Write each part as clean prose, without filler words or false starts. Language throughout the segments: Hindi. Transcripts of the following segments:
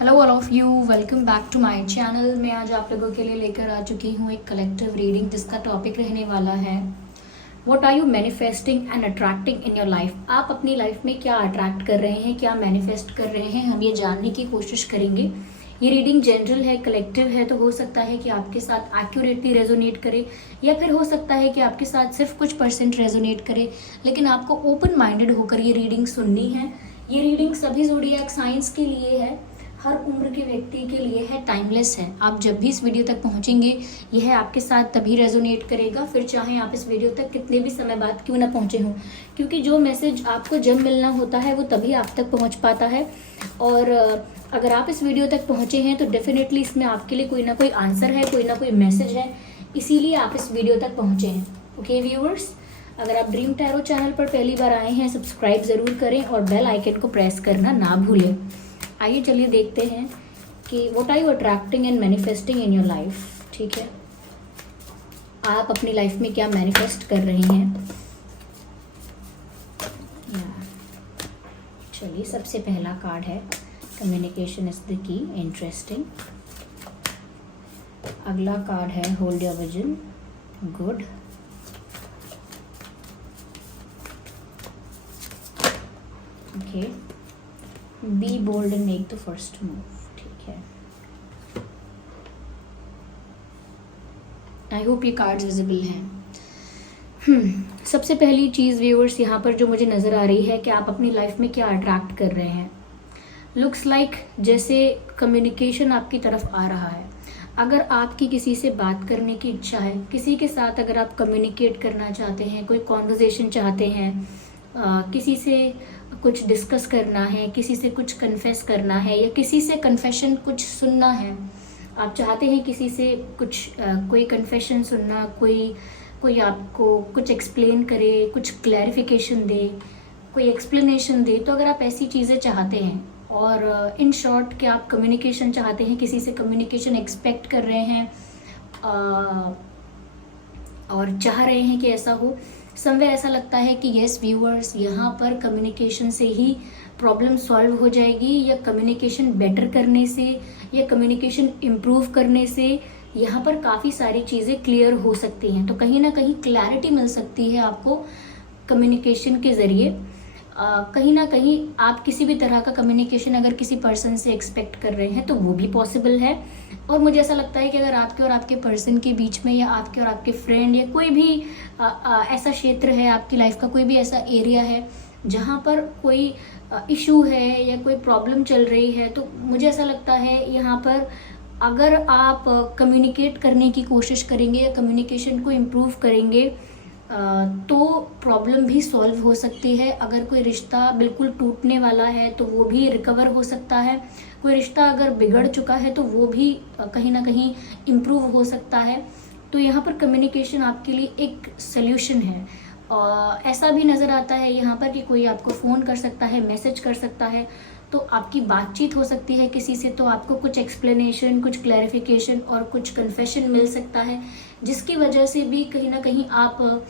Hello all of you, welcome back to my channel. मैं आज आप लोगों के लिए लेकर आ चुकी हूँ एक कलेक्टिव रीडिंग जिसका टॉपिक रहने वाला है what are you manifesting and attracting in your life. आप अपनी लाइफ में क्या अट्रैक्ट कर रहे हैं, क्या मैनिफेस्ट कर रहे हैं, हम ये जानने की कोशिश करेंगे। ये रीडिंग जनरल है, कलेक्टिव है, तो हो सकता है कि आपके साथ एक्यूरेटली रेजोनेट करे या फिर हो सकता है कि आपके साथ सिर्फ कुछ % रेजोनेट करे, लेकिन आपको ओपन माइंडेड होकर ये रीडिंग सुननी है। ये रीडिंग सभी ज़ोडिएक साइंस के लिए है, हर उम्र के व्यक्ति के लिए है, टाइमलेस है। आप जब भी इस वीडियो तक पहुंचेंगे यह आपके साथ तभी रेजोनेट करेगा, फिर चाहे आप इस वीडियो तक कितने भी समय बाद क्यों ना पहुंचे हों, क्योंकि जो मैसेज आपको जब मिलना होता है वो तभी आप तक पहुंच पाता है। और अगर आप इस वीडियो तक पहुंचे हैं तो डेफिनेटली इसमें आपके लिए कोई ना कोई आंसर है, कोई ना कोई मैसेज है, इसीलिए आप इस वीडियो तक पहुंचे हैं। ओके व्यूअर्स, अगर आप ड्रीम टैरो चैनल पर पहली बार आए हैं सब्सक्राइब ज़रूर करें और बेल आइकन को प्रेस करना ना भूलें। आइए चलिए देखते हैं कि what are you attracting and manifesting in your life. ठीक है, आप अपनी लाइफ में क्या मैनिफेस्ट कर रहे हैं। चलिए, सबसे पहला कार्ड है communication is the key, interesting. अगला कार्ड है hold your vision, good. Okay, be bold and make the first move. ठीक है, आई होप ये कार्ड्स विजिबल हैं। सबसे पहली चीज़ व्यूअर्स यहाँ पर जो मुझे नज़र आ रही है कि आप अपनी लाइफ में क्या अट्रैक्ट कर रहे हैं। लुक्स लाइक जैसे कम्युनिकेशन आपकी तरफ आ रहा है। अगर आपकी किसी से बात करने की इच्छा है, किसी के साथ अगर आप कम्युनिकेट करना चाहते हैं, कोई कॉन्वर्जेशन चाहते हैं, किसी से कुछ डिस्कस करना है, किसी से कुछ कन्फेस करना है या किसी से कन्फेशन कुछ सुनना है, आप चाहते हैं किसी से कुछ कोई कन्फेशन सुनना, कोई आपको कुछ एक्सप्लेन करे, कुछ क्लैरिफिकेशन दे, कोई एक्सप्लेनेशन दे, तो अगर आप ऐसी चीज़ें चाहते हैं और इन शॉर्ट कि आप कम्युनिकेशन चाहते हैं, किसी से कम्युनिकेशन एक्सपेक्ट कर रहे हैं और चाह रहे हैं कि ऐसा हो, समवेयर ऐसा लगता है कि यस व्यूअर्स, यहाँ पर कम्युनिकेशन से ही प्रॉब्लम सॉल्व हो जाएगी, या कम्युनिकेशन बेटर करने से या कम्युनिकेशन इम्प्रूव करने से यहाँ पर काफ़ी सारी चीज़ें क्लियर हो सकती हैं। तो कहीं ना कहीं क्लैरिटी मिल सकती है आपको कम्युनिकेशन के ज़रिए। कहीं ना कहीं आप किसी भी तरह का कम्युनिकेशन अगर किसी पर्सन से एक्सपेक्ट कर रहे हैं तो वो भी पॉसिबल है। और मुझे ऐसा लगता है कि अगर आपके और आपके पर्सन के बीच में या आपके और आपके फ्रेंड या कोई भी ऐसा क्षेत्र है, आपकी लाइफ का कोई भी ऐसा एरिया है जहाँ पर कोई इशू है या कोई प्रॉब्लम चल रही है, तो मुझे ऐसा लगता है यहाँ पर अगर आप कम्युनिकेट करने की कोशिश करेंगे या कम्युनिकेशन को इम्प्रूव करेंगे तो प्रॉब्लम भी सॉल्व हो सकती है। अगर कोई रिश्ता बिल्कुल टूटने वाला है तो वो भी रिकवर हो सकता है। कोई रिश्ता अगर बिगड़ चुका है तो वो भी कहीं ना कहीं इम्प्रूव हो सकता है। तो यहाँ पर कम्युनिकेशन आपके लिए एक सल्यूशन है। ऐसा भी नज़र आता है यहाँ पर कि कोई आपको फ़ोन कर सकता है, मैसेज कर सकता है, तो आपकी बातचीत हो सकती है किसी से, तो आपको कुछ एक्सप्लेनेशन, कुछ क्लैरिफिकेशन और कुछ कन्फेशन मिल सकता है, जिसकी वजह से भी कहीं ना कहीं आप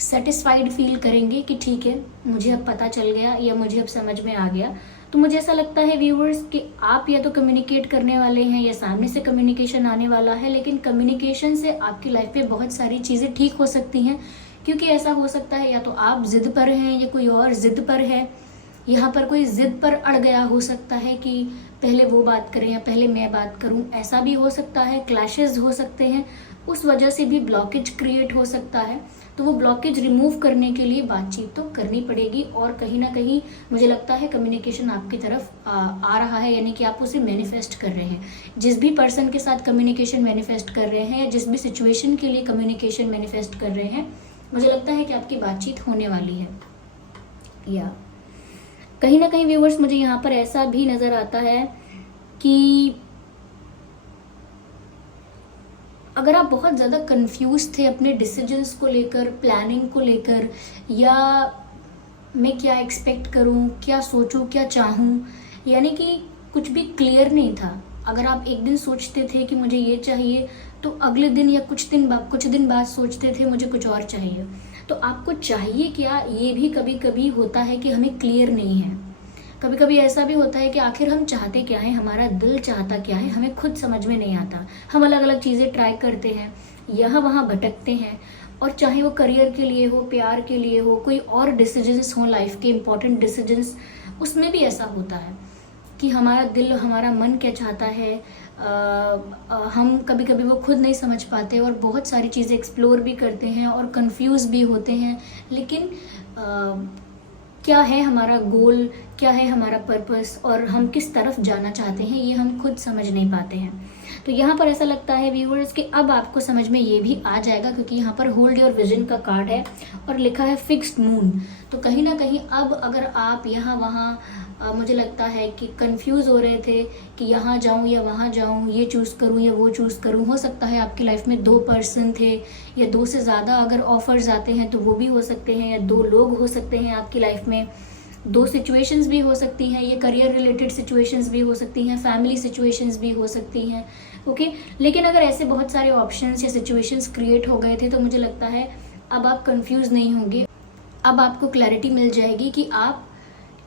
सेटिस्फाइड फील करेंगे कि ठीक है, मुझे अब पता चल गया या मुझे अब समझ में आ गया। तो मुझे ऐसा लगता है व्यूअर्स कि आप या तो कम्युनिकेट करने वाले हैं या सामने से कम्युनिकेशन आने वाला है, लेकिन कम्युनिकेशन से आपकी लाइफ में बहुत सारी चीज़ें ठीक हो सकती हैं। क्योंकि ऐसा हो सकता है या तो आप ज़िद पर हैं या कोई और ज़िद पर है, यहाँ पर कोई ज़िद पर अड़ गया हो सकता है कि पहले वो बात करें या पहले मैं बात करूं, ऐसा भी हो सकता है। क्लैशेस हो सकते हैं, उस वजह से भी ब्लॉकेज क्रिएट हो सकता है। तो वो ब्लॉकेज रिमूव करने के लिए बातचीत तो करनी पड़ेगी और कहीं ना कहीं मुझे लगता है कम्युनिकेशन आपकी तरफ आ रहा है, यानी कि आप उसे मैनिफेस्ट कर रहे हैं। जिस भी पर्सन के साथ कम्युनिकेशन मैनिफेस्ट कर रहे हैं या जिस भी सिचुएशन के लिए कम्युनिकेशन मैनिफेस्ट कर रहे हैं, मुझे लगता है कि आपकी बातचीत होने वाली है। या कहीं ना कहीं व्यूअर्स मुझे यहाँ पर ऐसा भी नज़र आता है कि अगर आप बहुत ज़्यादा कंफ्यूज थे अपने डिसीजंस को लेकर, प्लानिंग को लेकर, या मैं क्या एक्सपेक्ट करूँ, क्या सोचूं, क्या चाहूँ, यानी कि कुछ भी क्लियर नहीं था। अगर आप एक दिन सोचते थे कि मुझे ये चाहिए तो अगले दिन या कुछ दिन बाद सोचते थे मुझे कुछ और चाहिए। तो आपको चाहिए क्या, ये भी कभी कभी होता है कि हमें क्लियर नहीं है। कभी कभी ऐसा भी होता है कि आखिर हम चाहते क्या है, हमारा दिल चाहता क्या है, हमें खुद समझ में नहीं आता। हम अलग अलग चीज़ें ट्राई करते हैं, यहाँ वहाँ भटकते हैं, और चाहे वो करियर के लिए हो, प्यार के लिए हो, कोई और डिसीजंस हो, लाइफ के इम्पोर्टेंट डिसीजंस, उसमें भी ऐसा होता है कि हमारा दिल, हमारा मन क्या चाहता है, हम कभी कभी वो खुद नहीं समझ पाते और बहुत सारी चीज़ें एक्सप्लोर भी करते हैं और कंफ्यूज भी होते हैं। लेकिन क्या है हमारा गोल, क्या है हमारा पर्पस, और हम किस तरफ जाना चाहते हैं, ये हम खुद समझ नहीं पाते हैं। तो यहाँ पर ऐसा लगता है व्यूअर्स कि अब आपको समझ में ये भी आ जाएगा, क्योंकि यहाँ पर होल्ड योर विजन का कार्ड है और लिखा है फिक्स्ड मून। तो कहीं ना कहीं अब अगर आप यहाँ वहाँ मुझे लगता है कि कंफ्यूज हो रहे थे कि यहाँ जाऊँ या वहाँ जाऊँ, ये चूज़ करूँ या वो चूज़ करूँ। हो सकता है आपकी लाइफ में 2 पर्सन थे या 2 से ज़्यादा अगर ऑफर्स आते हैं तो वो भी हो सकते हैं, या 2 लोग हो सकते हैं आपकी लाइफ में, 2 सिचुएशंस भी हो सकती हैं, ये करियर रिलेटेड सिचुएशंस भी हो सकती हैं, फैमिली सिचुएशंस भी हो सकती हैं। ओके, लेकिन अगर ऐसे बहुत सारे ऑप्शंस या सिचुएशंस क्रिएट हो गए थे तो मुझे लगता है अब आप कंफ्यूज नहीं होंगे। अब आपको क्लैरिटी मिल जाएगी कि आप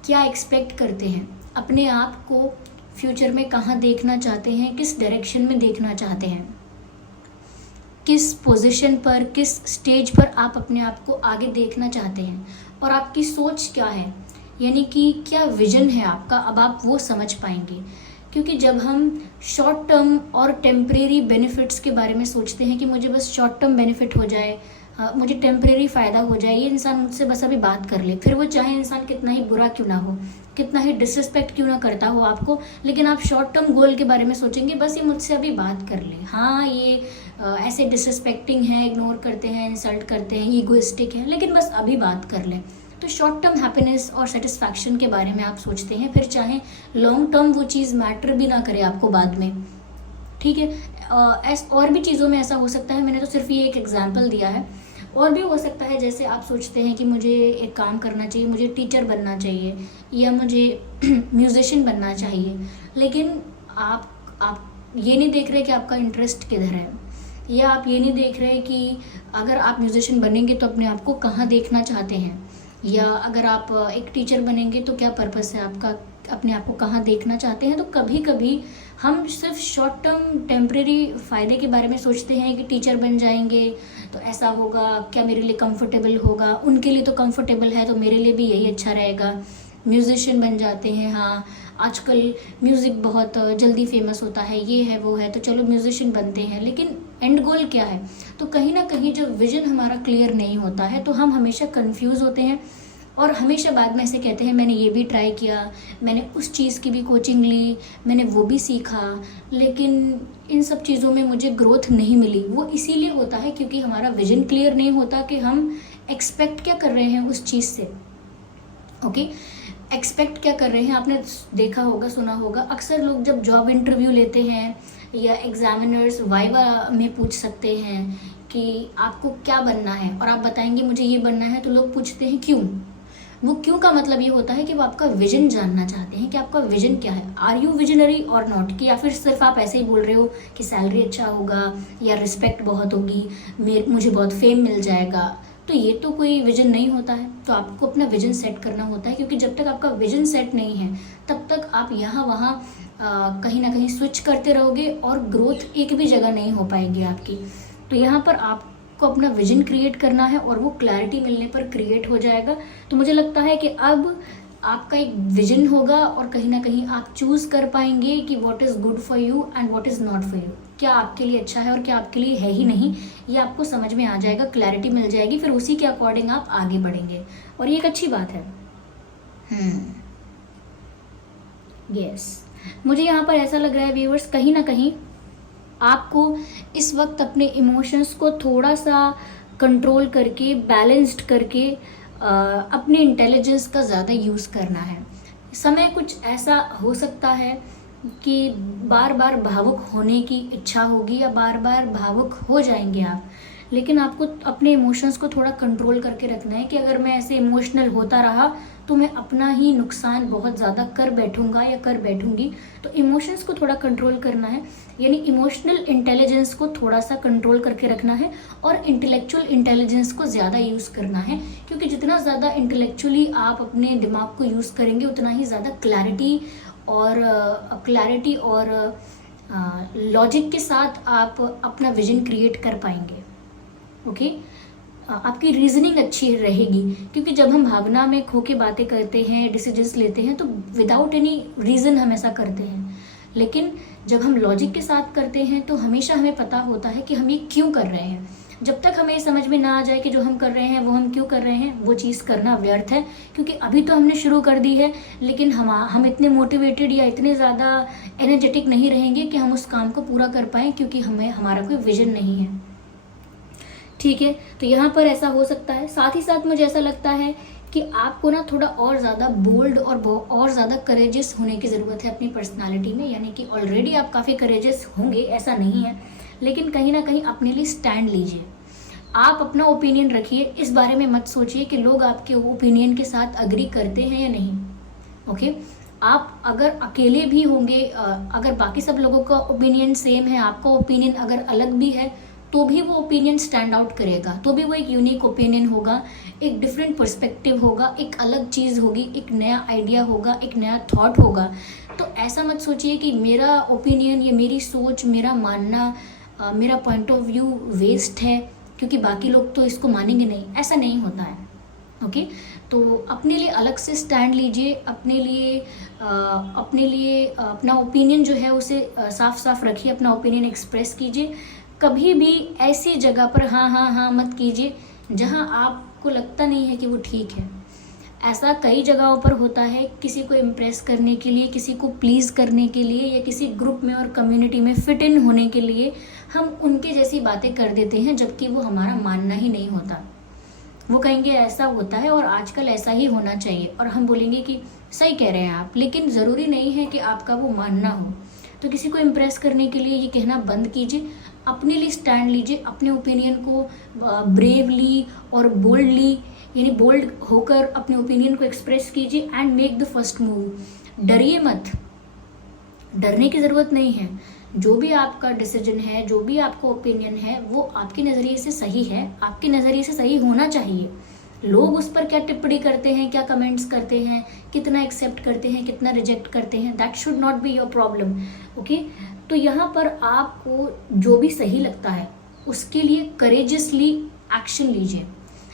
क्या एक्सपेक्ट करते हैं, अपने आप को फ्यूचर में कहाँ देखना चाहते हैं, किस डायरेक्शन में देखना चाहते हैं, किस पोजीशन पर, किस स्टेज पर आप अपने आप को आगे देखना चाहते हैं, और आपकी सोच क्या है, यानी कि क्या विजन है आपका। अब आप वो समझ पाएंगे, क्योंकि जब हम शॉर्ट टर्म और टेम्परेरी बेनिफिट्स के बारे में सोचते हैं कि मुझे बस शॉर्ट टर्म बेनिफिट हो जाए, मुझे टेम्परेरी फ़ायदा हो जाए, ये इंसान मुझसे बस अभी बात कर ले, फिर वो चाहे इंसान कितना ही बुरा क्यों ना हो, कितना ही डिसरिस्पेक्ट क्यों ना करता हो आपको, लेकिन आप शॉर्ट टर्म गोल के बारे में सोचेंगे बस ये मुझसे अभी बात कर ले, हाँ ये ऐसे डिसरिस्पेक्टिंग है, इग्नोर करते हैं, इंसल्ट करते हैं, ईगोइस्टिक है, लेकिन बस अभी बात कर ले। तो शॉर्ट टर्म हैप्पीनेस और सेटिस्फैक्शन के बारे में आप सोचते हैं, फिर चाहे लॉन्ग टर्म वो चीज़ मैटर भी ना करे आपको बाद में, ठीक है। और भी चीज़ों में ऐसा हो सकता है, मैंने तो सिर्फ ये एक एग्जांपल दिया है, और भी हो सकता है जैसे आप सोचते हैं कि मुझे एक काम करना चाहिए, मुझे टीचर बनना चाहिए या मुझे म्यूजिशियन बनना चाहिए, लेकिन आप ये नहीं देख रहे कि आपका इंटरेस्ट किधर है, या आप ये नहीं देख रहे कि अगर आप म्यूजिशियन बनेंगे तो अपने आप को कहाँ देखना चाहते हैं, या अगर आप एक टीचर बनेंगे तो क्या पर्पस है आपका, अपने आप को कहाँ देखना चाहते हैं। तो कभी कभी हम सिर्फ शॉर्ट टर्म टेम्परेरी फ़ायदे के बारे में सोचते हैं कि टीचर बन जाएंगे तो ऐसा होगा, क्या मेरे लिए कंफर्टेबल होगा, उनके लिए तो कंफर्टेबल है तो मेरे लिए भी यही अच्छा रहेगा। म्यूजिशियन बन जाते हैं, हाँ आजकल म्यूज़िक बहुत जल्दी फेमस होता है, ये है वो है, तो चलो म्यूजिशियन बनते हैं, लेकिन एंड गोल क्या है। तो कहीं ना कहीं जब विजन हमारा क्लियर नहीं होता है तो हम हमेशा कंफ्यूज होते हैं, और हमेशा बाद में ऐसे कहते हैं मैंने ये भी ट्राई किया, मैंने उस चीज़ की भी कोचिंग ली, मैंने वो भी सीखा, लेकिन इन सब चीज़ों में मुझे ग्रोथ नहीं मिली। वो इसीलिए होता है क्योंकि हमारा विजन क्लियर नहीं होता कि हम एक्सपेक्ट क्या कर रहे हैं उस चीज़ से। ओके, एक्सपेक्ट क्या कर रहे हैं, आपने देखा होगा, सुना होगा, अक्सर लोग जब जॉब इंटरव्यू लेते हैं या एग्जामिनर्स वाइवा में पूछ सकते हैं कि आपको क्या बनना है, और आप बताएंगे मुझे ये बनना है, तो लोग पूछते हैं क्यों। वो क्यों का मतलब ये होता है कि वो आपका विजन जानना चाहते हैं कि आपका विजन क्या है, आर यू विजनरी और नॉट, कि या फिर सिर्फ आप ऐसे ही बोल रहे हो कि सैलरी अच्छा होगा या रिस्पेक्ट बहुत होगी, मुझे बहुत फेम मिल जाएगा। तो ये तो कोई विजन नहीं होता है। तो आपको अपना विजन सेट करना होता है, क्योंकि जब तक आपका विजन सेट नहीं है तब तक आप यहाँ वहाँ कहीं ना कहीं स्विच करते रहोगे और ग्रोथ एक भी जगह नहीं हो पाएगी आपकी। तो यहाँ पर आपको अपना विजन क्रिएट करना है और वो क्लैरिटी मिलने पर क्रिएट हो जाएगा। तो मुझे लगता है कि अब आपका एक विजन होगा और कहीं ना कहीं आप चूज़ कर पाएंगे कि what is good for you and what is not for you, क्या आपके लिए अच्छा है और क्या आपके लिए है ही नहीं, ये आपको समझ में आ जाएगा, क्लैरिटी मिल जाएगी, फिर उसी के अकॉर्डिंग आप आगे बढ़ेंगे, और ये एक अच्छी बात है। यस, मुझे यहाँ पर ऐसा लग रहा है व्यूअर्स, कहीं ना कहीं आपको इस वक्त अपने इमोशंस को थोड़ा सा कंट्रोल करके, बैलेंस्ड करके अपने इंटेलिजेंस का ज़्यादा यूज़ करना है। समय कुछ ऐसा हो सकता है कि बार बार भावुक होने की इच्छा होगी या बार बार भावुक हो जाएंगे आप, लेकिन आपको अपने इमोशंस को थोड़ा कंट्रोल करके रखना है कि अगर मैं ऐसे इमोशनल होता रहा तो मैं अपना ही नुकसान बहुत ज़्यादा कर बैठूंगा या कर बैठूंगी। तो इमोशंस को थोड़ा कंट्रोल करना है, यानी इमोशनल इंटेलिजेंस को थोड़ा सा कंट्रोल करके रखना है और इंटेलेक्चुअल इंटेलिजेंस को ज़्यादा यूज़ करना है, क्योंकि जितना ज़्यादा इंटेलेक्चुअली आप अपने दिमाग को यूज़ करेंगे उतना ही ज़्यादा क्लैरिटी और लॉजिक के साथ आप अपना विजन क्रिएट कर पाएंगे। ओके, आपकी रीजनिंग अच्छी रहेगी, क्योंकि जब हम भावना में खो के बातें करते हैं, डिसीजंस लेते हैं, तो विदाउट एनी रीज़न हम ऐसा करते हैं। लेकिन जब हम लॉजिक के साथ करते हैं तो हमेशा हमें पता होता है कि हम ये क्यों कर रहे हैं। जब तक हमें समझ में ना आ जाए कि जो हम कर रहे हैं वो हम क्यों कर रहे हैं, वो चीज़ करना व्यर्थ है, क्योंकि अभी तो हमने शुरू कर दी है, लेकिन हम इतने मोटिवेटेड या इतने ज़्यादा एनर्जेटिक नहीं रहेंगे कि हम उस काम को पूरा कर पाएँ, क्योंकि हमारा कोई विजन नहीं है। ठीक है, तो यहाँ पर ऐसा हो सकता है। साथ ही साथ मुझे ऐसा लगता है कि आपको ना थोड़ा और ज़्यादा बोल्ड और ज़्यादा करेजियस होने की ज़रूरत है अपनी पर्सनालिटी में। यानी कि ऑलरेडी आप काफ़ी करेजियस होंगे, ऐसा नहीं है, लेकिन कहीं ना कहीं अपने लिए स्टैंड लीजिए। आप अपना ओपिनियन रखिए, इस बारे में मत सोचिए कि लोग आपके ओपिनियन के साथ अग्री करते हैं या नहीं। ओके, आप अगर अकेले भी होंगे, अगर बाकी सब लोगों का ओपिनियन सेम है, आपका ओपिनियन अगर अलग भी है, तो भी वो ओपिनियन स्टैंड आउट करेगा, तो भी वो एक यूनिक ओपिनियन होगा, एक डिफरेंट पर्सपेक्टिव होगा, एक अलग चीज़ होगी, एक नया आइडिया होगा, एक नया थॉट होगा। तो ऐसा मत सोचिए कि मेरा ओपिनियन, ये मेरी सोच, मेरा मानना, मेरा पॉइंट ऑफ व्यू वेस्ट है क्योंकि बाकी लोग तो इसको मानेंगे नहीं। ऐसा नहीं होता है। ओके, तो अपने लिए अलग से स्टैंड लीजिए, अपने लिए अपना ओपिनियन जो है उसे साफ साफ रखिए, अपना ओपिनियन एक्सप्रेस कीजिए। कभी भी ऐसी जगह पर हाँ हाँ हाँ मत कीजिए जहाँ आपको लगता नहीं है कि वो ठीक है। ऐसा कई जगहों पर होता है, किसी को इम्प्रेस करने के लिए, किसी को प्लीज़ करने के लिए, या किसी ग्रुप में और कम्युनिटी में फिट इन होने के लिए हम उनके जैसी बातें कर देते हैं, जबकि वो हमारा मानना ही नहीं होता। वो कहेंगे ऐसा होता है और आजकल ऐसा ही होना चाहिए, और हम बोलेंगे कि सही कह रहे हैं आप, लेकिन ज़रूरी नहीं है कि आपका वो मानना हो। तो किसी को इम्प्रेस करने के लिए ये कहना बंद कीजिए, अपने लिए स्टैंड लीजिए, अपने ओपिनियन को ब्रेवली और बोल्डली, यानी बोल्ड होकर अपने ओपिनियन को एक्सप्रेस कीजिए and make the first move. डरिए मत, डरने की ज़रूरत नहीं है। जो भी आपका डिसीजन है, जो भी आपका ओपिनियन है, वो आपके नज़रिए से सही है, आपके नज़रिए से सही होना चाहिए। लोग उस पर क्या टिप्पणी करते हैं, क्या कमेंट्स करते हैं, कितना एक्सेप्ट करते हैं, कितना रिजेक्ट करते हैं, that should not be your problem. Okay, तो यहाँ पर आपको जो भी सही लगता है उसके लिए करेजियसली एक्शन लीजिए।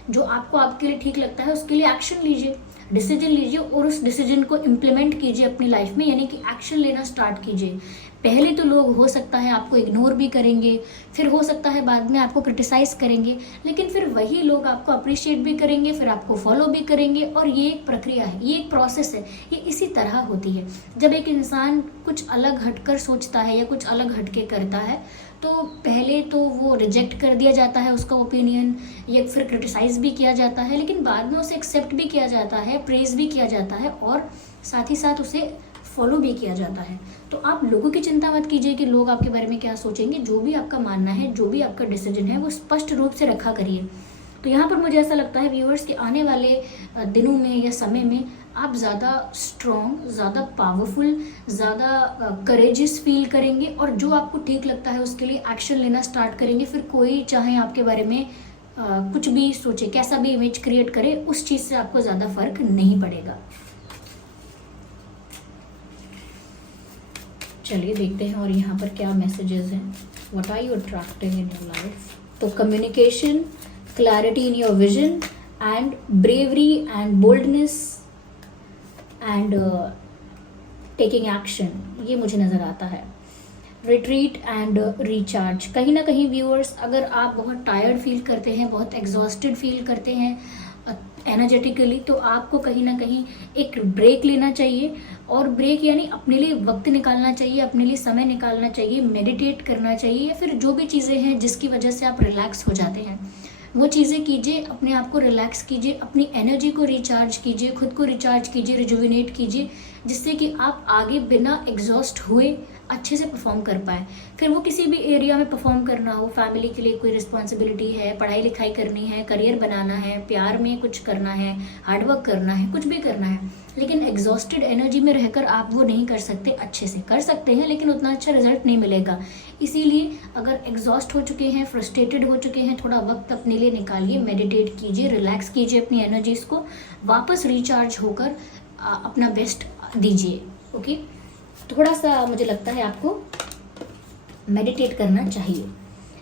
जो आपको आपके लिए ठीक लगता है उसके लिए एक्शन लीजिए, डिसीजन लीजिए और उस डिसीजन को इम्प्लीमेंट कीजिए अपनी लाइफ में, यानी कि एक्शन लेना स्टार्ट कीजिए। पहले तो लोग हो सकता है आपको इग्नोर भी करेंगे, फिर हो सकता है बाद में आपको क्रिटिसाइज करेंगे, लेकिन फिर वही लोग आपको अप्रिशिएट भी करेंगे, फिर आपको फॉलो भी करेंगे। और ये एक प्रक्रिया है, ये एक प्रोसेस है, ये इसी तरह होती है। जब एक इंसान कुछ अलग हटकर सोचता है या कुछ अलग हटके करता है, तो पहले तो वो रिजेक्ट कर दिया जाता है उसका ओपिनियन, या फिर क्रिटिसाइज भी किया जाता है, लेकिन बाद में उसे एक्सेप्ट भी किया जाता है, प्रेज भी किया जाता है, और साथ ही साथ उसे फॉलो भी किया जाता है। तो आप लोगों की चिंता मत कीजिए कि लोग आपके बारे में क्या सोचेंगे। जो भी आपका मानना है, जो भी आपका डिसीजन है, वो स्पष्ट रूप से रखा करिए। तो यहाँ पर मुझे ऐसा लगता है व्यूअर्स कि आने वाले दिनों में या समय में आप ज़्यादा स्ट्रॉन्ग, ज़्यादा पावरफुल, ज़्यादा करेजियस फील करेंगे, और जो आपको ठीक लगता है उसके लिए एक्शन लेना स्टार्ट करेंगे। फिर कोई चाहे आपके बारे में कुछ भी सोचे, कैसा भी इमेज क्रिएट करे, उस चीज़ से आपको ज़्यादा फर्क नहीं पड़ेगा। चलिए देखते हैं और यहाँ पर क्या मैसेजेस हैं। What are you attracting in your life? तो communication, clarity in your vision and bravery and boldness and taking action, ये मुझे नज़र आता है। रिट्रीट एंड रिचार्ज, कहीं ना कहीं व्यूअर्स, अगर आप बहुत टायर्ड फील करते हैं, बहुत एग्जॉस्टेड फील करते हैं एनर्जेटिकली, तो आपको कहीं ना कहीं एक ब्रेक लेना चाहिए। और ब्रेक यानी अपने लिए वक्त निकालना चाहिए, अपने लिए समय निकालना चाहिए, मेडिटेट करना चाहिए, या फिर जो भी चीज़ें हैं जिसकी वजह से आप रिलैक्स हो जाते हैं वो चीज़ें कीजिए। अपने आप को रिलैक्स कीजिए, अपनी एनर्जी को रिचार्ज कीजिए, खुद को रिचार्ज कीजिए, रिजुविनेट कीजिए। जिससे कि आप आगे बिना एग्जॉस्ट हुए अच्छे से परफॉर्म कर पाए। फिर वो किसी भी एरिया में परफॉर्म करना हो, फैमिली के लिए कोई रिस्पॉन्सिबिलिटी है, पढ़ाई लिखाई करनी है, करियर बनाना है, प्यार में कुछ करना है, हार्डवर्क करना है, कुछ भी करना है, लेकिन एग्जॉस्टेड एनर्जी में रहकर आप वो नहीं कर सकते। अच्छे से कर सकते हैं लेकिन उतना अच्छा रिजल्ट नहीं मिलेगा। इसीलिए अगर एग्जॉस्ट हो चुके हैं, फ्रस्ट्रेटेड हो चुके हैं, थोड़ा वक्त अपने लिए निकालिए, मेडिटेट कीजिए, रिलैक्स कीजिए अपनी एनर्जीज को, वापस रिचार्ज होकर अपना बेस्ट दीजिए। ओके, थोड़ा सा मुझे लगता है आपको मेडिटेट करना चाहिए।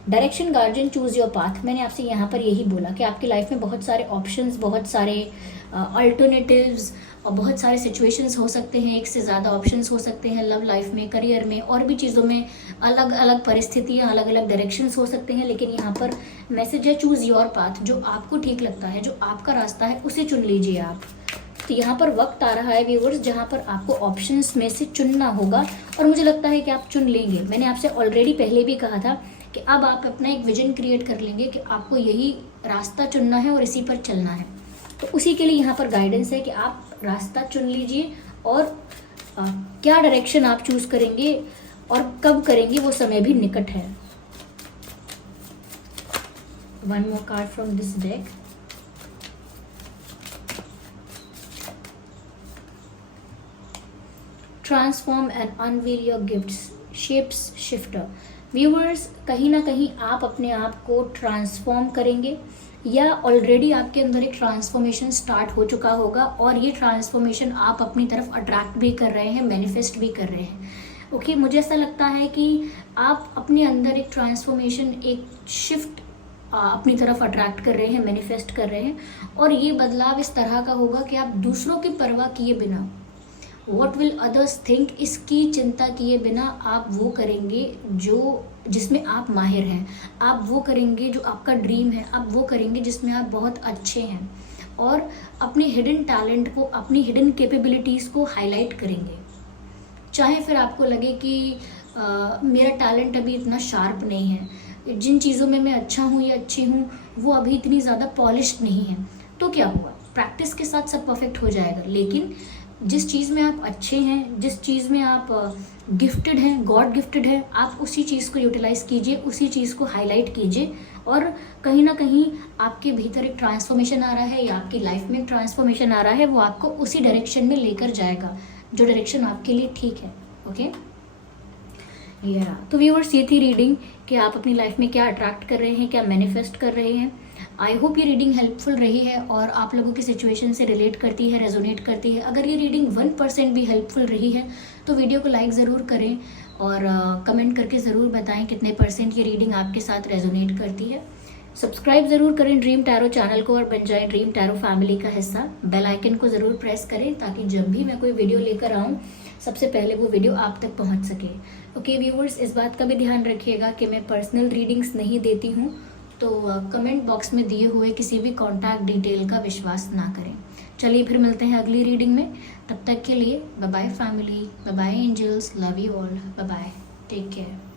Direction guardian choose your path, मैंने आपसे यहाँ पर यही बोला कि आपकी लाइफ में बहुत सारे ऑप्शंस, बहुत सारे अल्टरनेटिव्स और बहुत सारे सिचुएशंस हो सकते हैं, एक से ज़्यादा ऑप्शंस हो सकते हैं लव लाइफ में, करियर में, और भी चीज़ों में अलग अलग परिस्थितियाँ, अलग अलग डायरेक्शंस हो सकते हैं। लेकिन यहाँ पर मैसेज है चूज़ योर पाथ, जो आपको ठीक लगता है, जो आपका रास्ता है उसे चुन लीजिए आप। तो यहाँ पर वक्त आ रहा है व्यूवर्स जहाँ पर आपको ऑप्शंस में से चुनना होगा, और मुझे लगता है कि आप चुन लेंगे। मैंने आपसे ऑलरेडी पहले भी कहा था कि अब आप अपना एक विजन क्रिएट कर लेंगे कि आपको यही रास्ता चुनना है और इसी पर चलना है। तो उसी के लिए यहाँ पर गाइडेंस है कि आप रास्ता चुन लीजिए, और क्या डायरेक्शन आप चूज करेंगे और कब करेंगे वो समय भी निकट है। One more card from this deck. Transform and unveil your gifts, shapes shifter. Viewers, कहीं ना कहीं आप अपने आप को ट्रांसफॉर्म करेंगे, या ऑलरेडी आपके अंदर एक ट्रांसफॉर्मेशन स्टार्ट हो चुका होगा, और ये ट्रांसफॉर्मेशन आप अपनी तरफ अट्रैक्ट भी कर रहे हैं, मैनिफेस्ट भी कर रहे हैं। ओके, मुझे ऐसा लगता है कि आप अपने अंदर एक ट्रांसफॉर्मेशन, एक शिफ्ट अपनी तरफ अट्रैक्ट कर रहे हैं, मैनिफेस्ट कर रहे हैं, और ये बदलाव इस तरह का होगा कि आप दूसरों की परवाह किए बिना, वॉट विल अदर्स थिंक, इसकी चिंता किए बिना आप वो करेंगे जो जिसमें आप माहिर हैं, आप वो करेंगे जो आपका ड्रीम है, आप वो करेंगे जिसमें आप बहुत अच्छे हैं, और अपने हिडन टैलेंट को, अपनी हिडन कैपेबिलिटीज़ को हाईलाइट करेंगे। चाहे फिर आपको लगे कि मेरा टैलेंट अभी इतना शार्प नहीं है, जिन चीज़ों में मैं अच्छा हूँ या अच्छी हूँ वो अभी इतनी ज़्यादा पॉलिश्ड नहीं है, तो क्या हुआ, प्रैक्टिस के साथ सब परफेक्ट हो जाएगा। लेकिन जिस चीज़ में आप अच्छे हैं, जिस चीज़ में आप गिफ्टेड हैं, गॉड गिफ्टेड है, आप उसी चीज़ को यूटिलाइज कीजिए, उसी चीज़ को हाईलाइट कीजिए, और कहीं ना कहीं आपके भीतर एक ट्रांसफॉर्मेशन आ रहा है, या आपकी लाइफ में एक ट्रांसफॉर्मेशन आ रहा है, वो आपको उसी डायरेक्शन में लेकर जाएगा जो डायरेक्शन आपके लिए ठीक है। ओके, तो व्यूअर्स, ये थी रीडिंग कि आप अपनी लाइफ में क्या अट्रैक्ट कर रहे हैं, क्या मैनिफेस्ट कर रहे हैं। आई होप ये रीडिंग हेल्पफुल रही है और आप लोगों की सिचुएशन से रिलेट करती है, रेजोनेट करती है। अगर ये रीडिंग 1% भी हेल्पफुल रही है तो वीडियो को लाइक ज़रूर करें, और कमेंट करके ज़रूर बताएं कितने % ये रीडिंग आपके साथ रेजोनेट करती है। सब्सक्राइब ज़रूर करें ड्रीम टैरो चैनल को और बन जाएं ड्रीम टैरो फैमिली का हिस्सा। बेल आइकन को ज़रूर प्रेस करें ताकि जब भी मैं कोई वीडियो लेकर आऊँ सबसे पहले वो वीडियो आप तक पहुँच सके। ओके व्यूअर्स, इस बात का भी ध्यान रखिएगा कि मैं पर्सनल रीडिंग्स नहीं देती हूँ, तो कमेंट बॉक्स में दिए हुए किसी भी कॉन्टैक्ट डिटेल का विश्वास ना करें। चलिए फिर मिलते हैं अगली रीडिंग में, तब तक के लिए bye bye family, bye bye angels, love you all, bye bye, take care.